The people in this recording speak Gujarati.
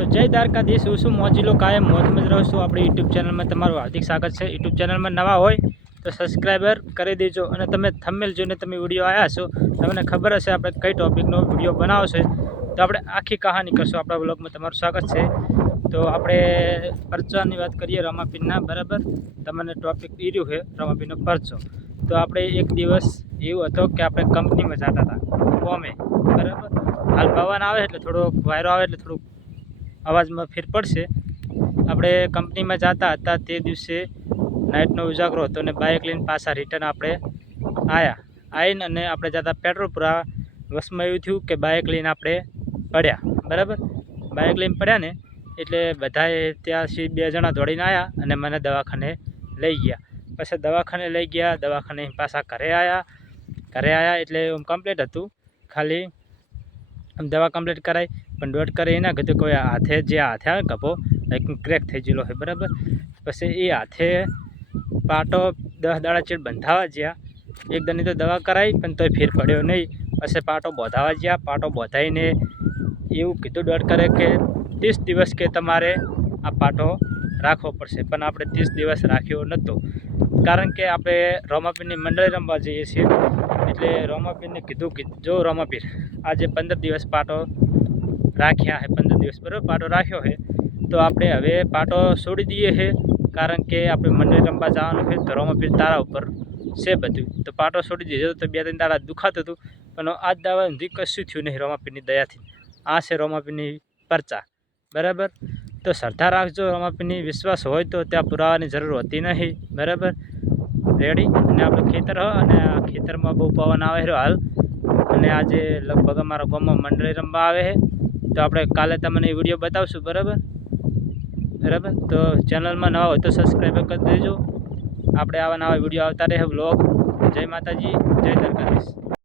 તો જય દ્વારકાધીશ, હું છું મોજીલો કાયમ મોજમાં જ રહું છું. આપણી યુટ્યુબ ચેનલમાં તમારું હાર્દિક સ્વાગત છે. યુટ્યુબ ચેનલમાં નવા હોય તો સબસ્ક્રાઈબર કરી દેજો. અને તમે થંબનેલ જોઈને તમે વિડીયો આવ્યા છો, તમને ખબર હશે આપણે કઈ ટોપિકનો વિડીયો બનાવશે, તો આપણે આખી કહાની કરશું. આપણા બ્લોગમાં તમારું સ્વાગત છે. તો આપણે પરચાની વાત કરીએ રમાપીરના, બરાબર. તમને ટોપિક ઈર્યું છે રમાપીરનો પરચો. તો આપણે એક દિવસ એવું હતો કે આપણે કંપનીમાં જતા હતા કોમે, બરાબર. હાલ પવન આવે એટલે થોડો વાયરો આવે એટલે થોડુંક અવાજમાં ફેર પડશે. આપણે કંપનીમાં જતા હતા તે દિવસે નાઇટનો ઉજાગરો હતો અને બાઇક લઈને પાછા રિટર્ન આપણે આવીને અને આપણે જતા પેટ્રોલ પૂરા બસમાં એવું થયું કે બાઇક લઈને આપણે પડ્યા, બરાબર. બાઇક લઈને પડ્યા ને એટલે બધાએ ત્યાંથી 2 જણા દોડીને આવ્યા અને મને દવાખાને લઈ ગયા. પછી દવાખાને લઈ ગયા, દવાખાને પાછા ઘરે આવ્યા એટલે આમ કમ્પ્લીટ હતું. ખાલી આમ દવા કમ્પ્લીટ કરાવી પણ દોઢ કરે એના કીધું કે હાથે આવે કપો એક ક્રેક થઈ ગયેલો છે, બરાબર. પછી એ હાથે પાટો 10 દાડા ચેડ બંધાવા ગયા. એક દની તો દવા કરાવી પણ તોય ફેર પડ્યો નહીં. પછી પાટો બોધાવા ગયા, પાટો બોધાઈને એવું કીધું દોઢ કરે કે 30 દિવસ કે તમારે આ પાટો રાખવો પડશે. પણ આપણે 30 દિવસ રાખ્યો નહોતો, કારણ કે આપણે રોમાપીરની મંડળી રમવા જઈએ છીએ. એટલે રોમાપીરને કીધું કે જો રોમાપીર આજે 15 દિવસ પાટો રાખ્યા છે, 15 દિવસ બરાબર પાટો રાખ્યો છે, તો આપણે હવે પાટો છોડી દઈએ છે, કારણ કે આપણે મંડળી રમવા જવાનું છે. તો રોમાપીર તારા ઉપર છે બધું, તો પાટો છોડી દીધો. તો 2-3 દાડા દુખાતું હતું પણ આજ દાવા સુધી કશું થયું નહીં રોમાપીરની દયાથી. આ છે રોમાપીરની પરચા, બરાબર. તો શ્રદ્ધા રાખજો રોમાપીરની, વિશ્વાસ હોય તો ત્યાં પુરાવાની જરૂર હોતી નહીં, બરાબર. રેડી. અને આપણું ખેતર હોય અને આ ખેતરમાં બહુ પવન આવે છે હાલ, અને આજે લગભગ અમારા ગામમાં મંડળી રમવા આવે છે. તો આપણે કાલે તમને વિડીયો બતાવશું, બરાબર. તો ચેનલમાં નવા હોય તો સબસ્ક્રાઈબ કરી દેજો. આપણે આવા નવા વિડીયો આવતા રહે, વ્લોગ. જય માતાજી, જય દ્વારકાધીશ.